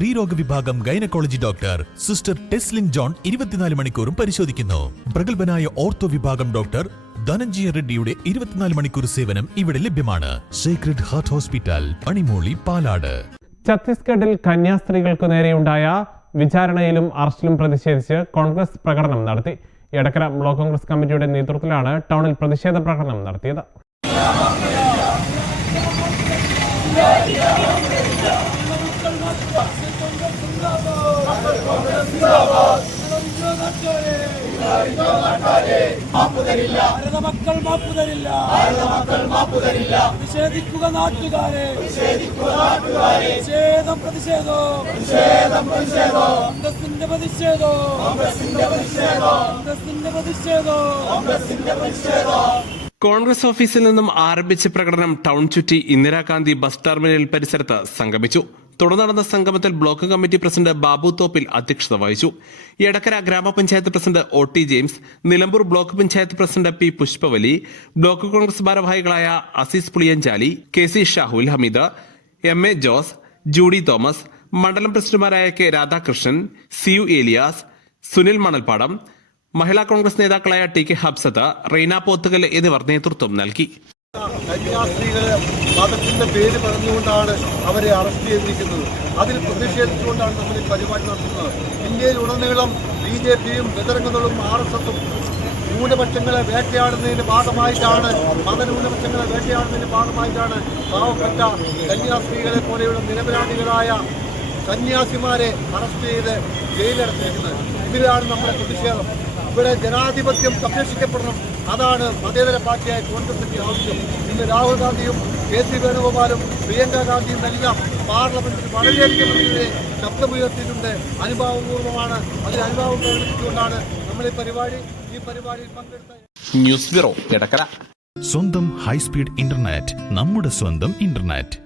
സ്ത്രീരോഗ വിഭാഗം gynaecology doctor sister Teslin John ഇരുപത്തിനാല് മണിക്കൂറും പരിശോധിക്കുന്നു. പ്രഗത്ഭനായ ഓർത്തോ വിഭാഗം ഡോക്ടർ ധനഞ്ജയ റെഡ്ഡിയുടെ ഇരുപത്തിനാല് മണിക്കൂർ സേവനം ഇവിടെ ലഭ്യമാണ്. സീക്രട്ട് ഹാർട്ട് ഹോസ്പിറ്റൽ പണിമൂളി പാലാട്. ഛത്തീസ്ഗഡിൽ കന്യാസ്ത്രീകൾക്ക് നേരെയുണ്ടായ വിചാരണയിലും അറസ്റ്റിലും പ്രതിഷേധിച്ച് കോൺഗ്രസ് പ്രകടനം നടത്തി. എടക്കര ബ്ലോക്ക് കോൺഗ്രസ് കമ്മിറ്റിയുടെ നേതൃത്വത്തിലാണ് ടൗണിൽ പ്രതിഷേധ പ്രകടനം നടത്തിയത്. നിഷേധിക്കുക നാട്ടുകാരെ നിഷേധം പ്രതിഷേധം പ്രതിഷേധം പ്രതിഷേധം കോൺഗ്രസ് ഓഫീസിൽ നിന്നും ആരംഭിച്ച പ്രകടനം ടൗൺ ചുറ്റി ഇന്ദിരാഗാന്ധി ബസ് ടെർമിനൽ പരിസരത്ത് സംഗമിച്ചു. തുടർന്ന് നടന്ന സംഗമത്തിൽ block committee president Babu Thoppil അധ്യക്ഷത വഹിച്ചു. Edakkara grama panchayat president O T James Nilambur block panchayat president P Pushpavalli block Congress ഭാരവാഹികളായ Azeez Puliyanchali K C Shahul Hameed M A Jose Judy Thomas മണ്ഡലം പ്രസിഡന്റുമാരായ K Radhakrishnan C U Elias Sunil Manalpadam Mahila Congress നേതാക്കളായ T K Habsath Reena Pothukal എന്നിവർ നേതൃത്വം നൽകി. കന്യാസ്ത്രീകൾ മതത്തിന്റെ പേര് പറഞ്ഞുകൊണ്ടാണ് അവരെ അറസ്റ്റ് ചെയ്തിരിക്കുന്നത്. അതിൽ പ്രതിഷേധിച്ചുകൊണ്ടാണ് നമ്മൾ ഈ പരിപാടി നടത്തുന്നത്. ഇന്ത്യയിൽ ഉടനീളം ബി ജെ പിയും ബദരംഗങ്ങളും ആർ എസ് എസും ന്യൂനപക്ഷങ്ങളെ വേട്ടയാടുന്നതിന്റെ ഭാഗമായിട്ടാണ് മതന്യൂനപക്ഷങ്ങളെ വേട്ടയാടുന്നതിന്റെ ഭാഗമായിട്ടാണ് പാവപ്പെട്ട കന്യാസ്ത്രീകളെ പോലെയുള്ള നിരപരാധികളായ സന്യാസിമാരെ അറസ്റ്റ് ചെയ്ത് ജയിലടച്ചിരിക്കുന്നത് ഇതിലാണ് നമ്മുടെ പ്രതിഷേധം. ഇവിടെ ജനാധിപത്യം സംരക്ഷിക്കപ്പെടണം. അതാണ് മതേതര പാർട്ടിയായ കോൺഗ്രസിന്റെ ആവശ്യം. ഇന്ന് രാഹുൽ ഗാന്ധിയും കെ സി വേണുഗോപാലും പ്രിയങ്ക ഗാന്ധിയും എല്ലാം പാർലമെന്റിൽ വളരെയധികം ശബ്ദമുയർത്തിയിട്ടുണ്ട്. അനുഭാവപൂർവമാണ് അതിൽ അനുഭാവം പ്രകടിപ്പിച്ചുകൊണ്ടാണ് നമ്മൾ ഈ പരിപാടി ഈ പരിപാടിയിൽ പങ്കെടുത്ത ന്യൂസ് ബ്യൂറോ സ്വന്തം ഹൈസ്പീഡ് ഇന്റർനെറ്റ് നമ്മുടെ സ്വന്തം ഇന്റർനെറ്റ്.